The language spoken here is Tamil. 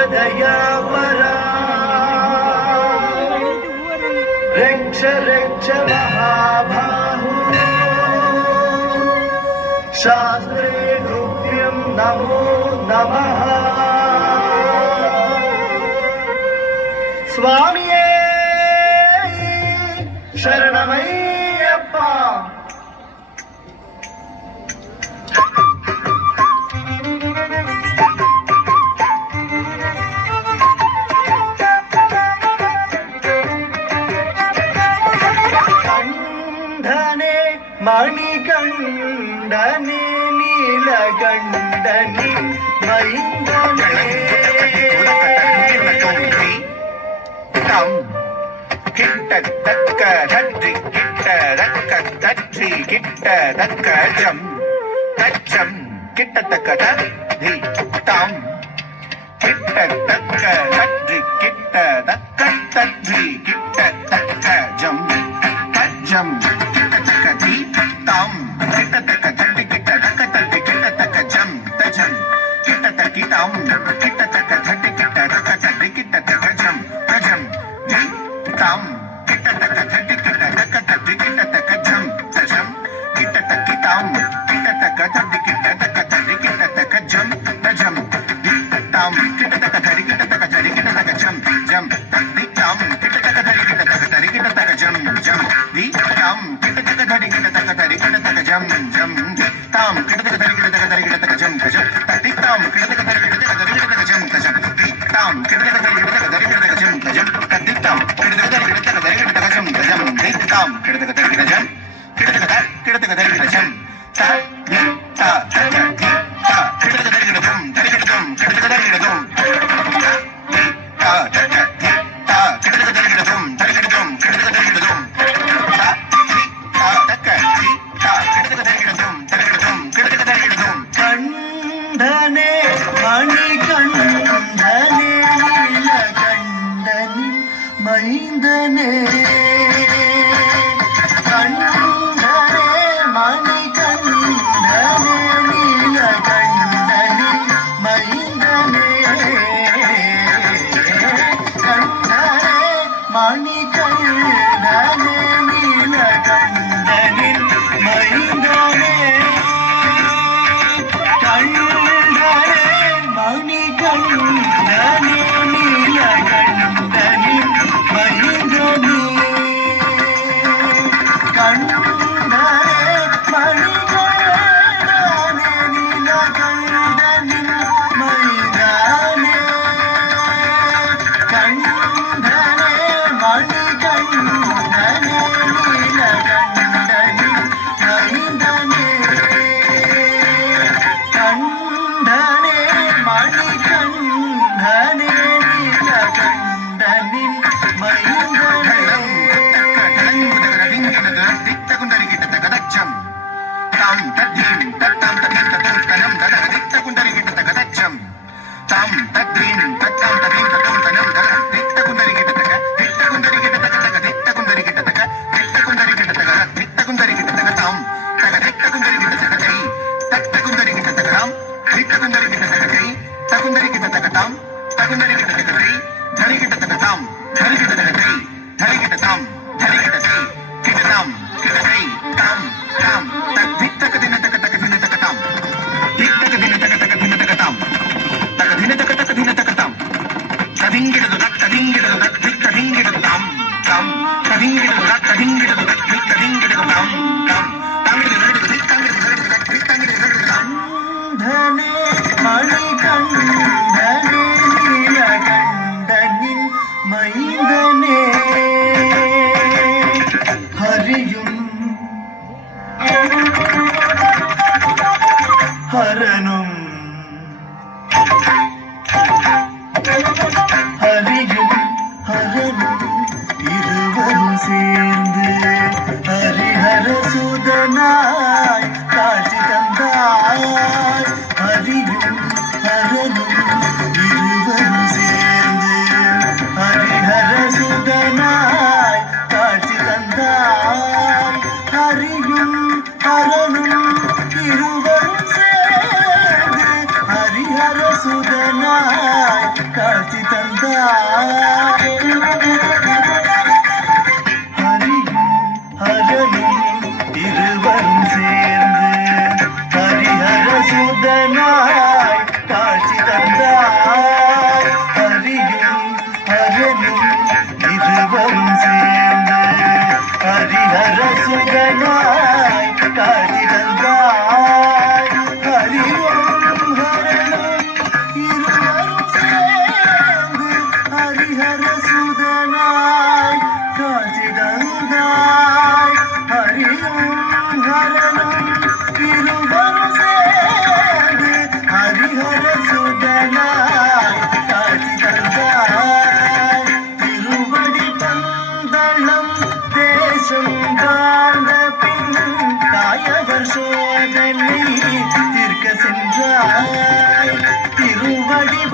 सर्वजीवदयापरा रक्ष रक्ष महाबाहो शास्त्रे तुभ्यं नमो नमः स्वामिये शरणमय्यप्पा மணிகண்டனே நீலகண்டனே மைந்தனே கிட்ட தக்க தற்றி கிட்ட தக்க தற்றி கிட்ட தக்க ஜம் தச்சம் கிட்ட தக்க தத்தி தாம் கிட்ட தக்க தற்றி கிட்ட தக்க தற்றி கிட்ட தக்க ஜம் தச்சம் கிட்ட தக்க தி தாம் கிட்ட தக்க தட்டி கிட்ட தக்க தட்டி கிட்ட தக்க ஜம் தஜம் கிட்ட தக்கி தாம் கிட்ட தக்க தட்டி கிட்ட தக்க தட்டி கிட்ட தக்க ஜம் தஜம் தி தாம் கிட்ட தக்க தட்டி கிட்ட தக்க தட்டி கிட்ட தக்க ஜம் தஜம் கிட்ட தக்கி தாம் கிட்ட தக்க தட்டி கிட்ட தக்க தட்டி கிட்ட தக்க ஜம் தஜம் தி தாம் கிட்ட தக்க தடி கிட்ட தக்க தடி கிட்ட தக்க ஜம் ஜம் தி தாம் கிட்ட தக்க தடி கிட்ட தக்க தடி கிட்ட தக்க ஜம் ஜம் தி தாம் கிட்ட தக்க தடி கிட்ட தக்க தடி கிட்ட தக்க ஜம் ஜம் தி தாம் கிட்ட தக்க தடி கிட்ட தக்க தடி கிட்ட தக்க ஜம் தஜம் தி தாம் கிட்ட தக்க தடி கிட்ட தக்க தடி கிட்ட தக்க ஜம் தஜம் தி தாம் கிட்ட தக்க தடி கிட்ட தக்க தடி கிட்ட தக்க ஜம் தஜம் தி தாம் கிட்ட தக்க தடி கிட்ட தக்க தடி கிட்ட தக்க ஜம் தஜம் தி தாம் கிட்ட தக்க தடி கிட்ட ஜம் கிட்ட தக்க தடி கிட்ட ஜம் த தி த தக்க தி த கிட்ட தக்க தடி கிட்ட ஜம் தடி கிட்ட ஜம் கிட்ட தக்க தடி கிட்ட ஜம் தி த தக்க தி த கிட்ட தக்க தடி கிட்ட ஜம் தடி கிட்ட ஜம் கிட்ட தக்க தடி கிட்ட ஜம் த தி த தக்க தி த கிட்ட தக்க தடி கிட்ட ஜம் தடி கிட்ட ஜம் கிட்ட தக்க தடி கிட்ட ஜம் கண்டனே மணிகண்டனே நீலகண்டனே மைந்தனே கண்டனே மணிகண்டனே நீலகண்டனே மைந்தனே கண்டனே மணிகண்டனே நீலகண்டனே மைந்தனே கண்டனே மணிகண்டனே நீலகண்டனே மைந்தனே கண்டனே மணிகண்டனே நீலகண்டனே மைந்தனே கண்டனே மணிகண்டனே நீலகண்டனே மைந்தனே கண்டனே மணிகண்டனே நீலகண்டனே மைந்தனே தாம் தத்தீம் தத்தாம் தத்தீம் தத்தம் தனம் தத தித்த குண்டரி கிட்ட தக தச்சம் தாம் தத்தீம் தத்தாம் தத்தீம் தத்தம் தனம் தத தித்த குண்டரி கிட்ட தக தித்த குண்டரி கிட்ட தக தக தித்த குண்டரி கிட்ட தக தித்த குண்டரி கிட்ட தக தித்த குண்டரி கிட்ட தக தாம் தக தித்த குண்டரி கிட்ட தக தை தத்த குண்டரி கிட்ட தக தாம் தித்த குண்டரி கிட்ட தக தை தகுண்டரி கிட்ட தக தாம் தகுண்டரி கிட்ட தக தை தரி கிட்ட தக தாம் தரி கிட்ட தக தை தரி கிட்ட தாம் தரி கிட்ட தை கிட்ட தாம் கிட்ட தை தாம் தாம் தக் தித்தக தின தக தக தின தக தாம் தித்தக தின தக தக தின தக தாம் தக தின தக தக தின தக தாம் ததிங்கிடது தக் ததிங்கிடது தக் தித்த திங்கிடது தாம் தாம் ததிங்கிடது தக் ததிங்கிடது தக் தித்த திங்கிடது தாம் தாம் தாங்கிடது நடுது தித்தாங்கிடது நடுது தக் தித்தாங்கிடது நடுது தாம் கண்டனே மணிகண்டனே நீலகண்டனே மைந்தனே ஹரியும் ஹரனும் ஹரியும் ஹரனும் இருவரும் சேர்ந்து ஹரிஹர சுதனாய் காட்சி தந்தாய் ஹரியும் ஹரனும் இருவரும் சேர்ந்து ஹரிஹர சுதனாய் காட்சி தந்தாய் ஹரியும் ஹரனும் இருவரும் சேர்ந்து ஹரிஹர சுதனாய் ஆடி